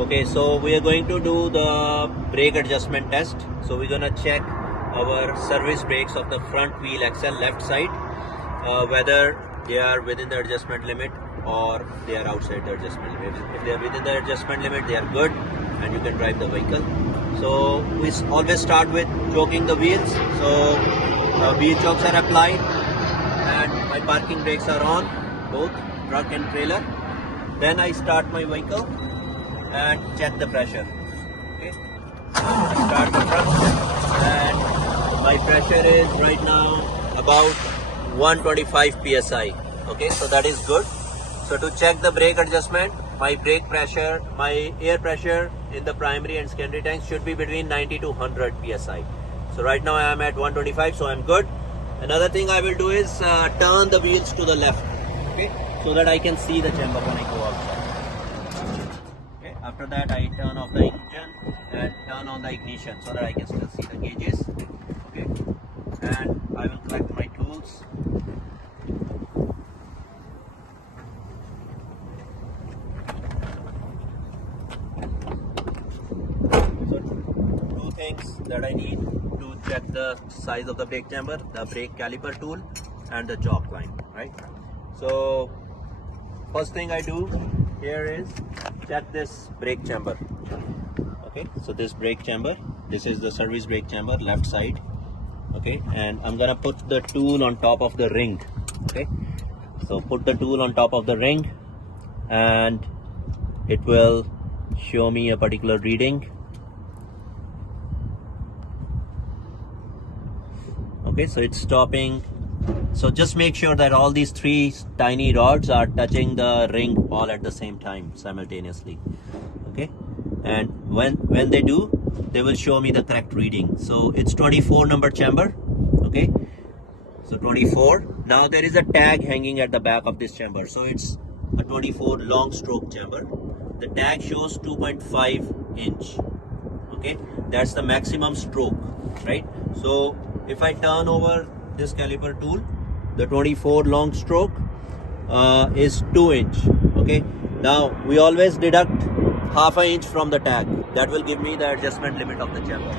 Okay, so we are going to do the brake adjustment test. So we're gonna check our service brakes of the front wheel axle left side, whether they are within the adjustment limit or they are outside the adjustment limit. If they are within the adjustment limit, they are good and you can drive the vehicle. So we always start with choking the wheels. So wheel chokes are applied and my parking brakes are on, both truck and trailer. Then I start my vehicle and check the pressure. Okay, start the truck and my pressure is right now about 125 psi. Okay, so that is good. So to check the brake adjustment, my brake pressure, my air pressure in the primary and secondary tanks should be between 90 to 100 psi. So right now I am at 125, so I'm good. Another thing I will do is turn the wheels to the left, okay, so that I can see the chamber when I go outside. Okay, after that I turn off the engine and turn on the ignition so that I can still see the gauges. Okay, and I will collect my tools. So two things that I need to check the size of the brake chamber: the brake caliper tool and the chalk line, right? So first thing I do here is check this brake chamber. Okay, so this brake chamber, this is the service brake chamber, left side. Okay, and I'm gonna put the tool on top of the ring. Okay, so put the tool on top of the ring and it will show me a particular reading. Okay, so it's stopping. So just make sure that all these three tiny rods are touching the ring all at the same time simultaneously. Okay, and when they do, they will show me the correct reading. So it's 24 number chamber. Okay, so 24. Now there is a tag hanging at the back of this chamber, so it's a 24 long stroke chamber. The tag shows 2.5 inch. Okay, that's the maximum stroke, right? So if I turn over this caliper tool, the 24 long stroke is 2 inch. Okay, now we always deduct half an inch from the tag. That will give me the adjustment limit of the chamber.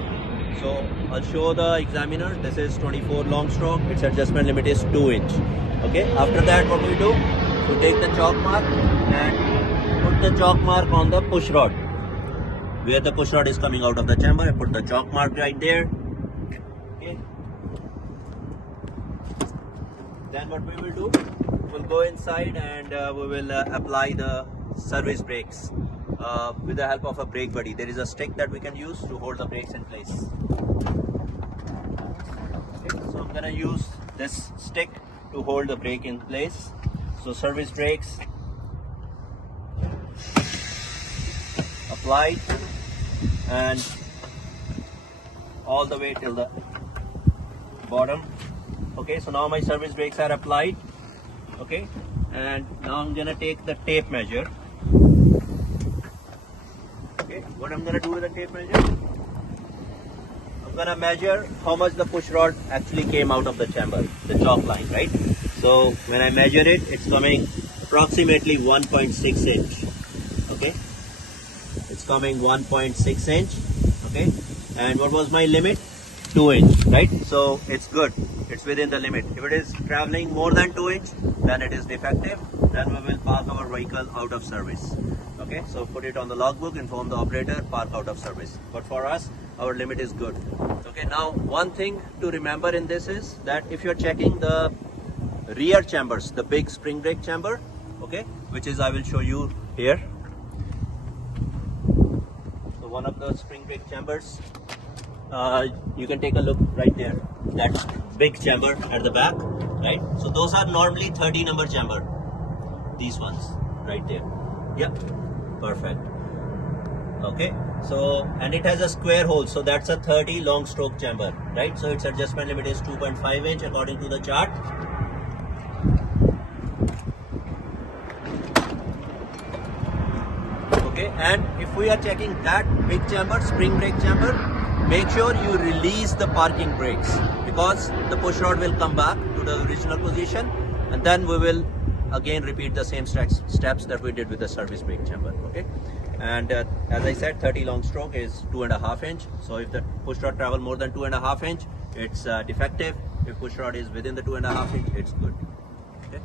So I'll show the examiner, this is 24 long stroke, its adjustment limit is 2 inch. Okay, after that what we do, we take the chalk mark and put the chalk mark on the push rod. Where the push rod is coming out of the chamber, I put the chalk mark right there. Okay. Then what we will do, we'll go inside and we will apply the service brakes with the help of a brake buddy. There is a stick that we can use to hold the brakes in place. Okay, so I'm gonna use this stick to hold the brake in place. So service brakes applied and all the way till the bottom. Okay, so now my service brakes are applied. Okay, and now I'm gonna take the tape measure. Okay, what I'm gonna do with the tape measure, I'm gonna measure how much the push rod actually came out of the chamber, the chalk line, right? So when I measure it, it's coming approximately 1.6 inch. Okay, it's coming 1.6 inch. Okay, and what was my limit? 2 inch, right? So it's good, it's within the limit. If it is traveling more than 2 inch, then it is defective, then we will park our vehicle out of service. Okay, so put it on the logbook, inform the operator, park out of service. But for us, our limit is good. Okay, now one thing to remember in this is that if you're checking the rear chambers, the big spring brake chamber, okay, which is I will show you here. So one of the spring brake chambers, you can take a look right there, that big chamber at the back, right? So those are normally 30 number chamber, these ones right there. Yeah, perfect. Okay, so and it has a square hole, so that's a 30 long stroke chamber, right? So its adjustment limit is 2.5 inch according to the chart. Okay, and if we are checking that big chamber, spring brake chamber, make sure you release the parking brakes, because the push rod will come back to the original position and then we will again repeat the same steps that we did with the service brake chamber. Okay, And as I said, 30 long stroke is 2.5 inch. So if the push rod travel more than 2.5 inch, it's defective. If push rod is within the 2.5 inch, it's good. Okay.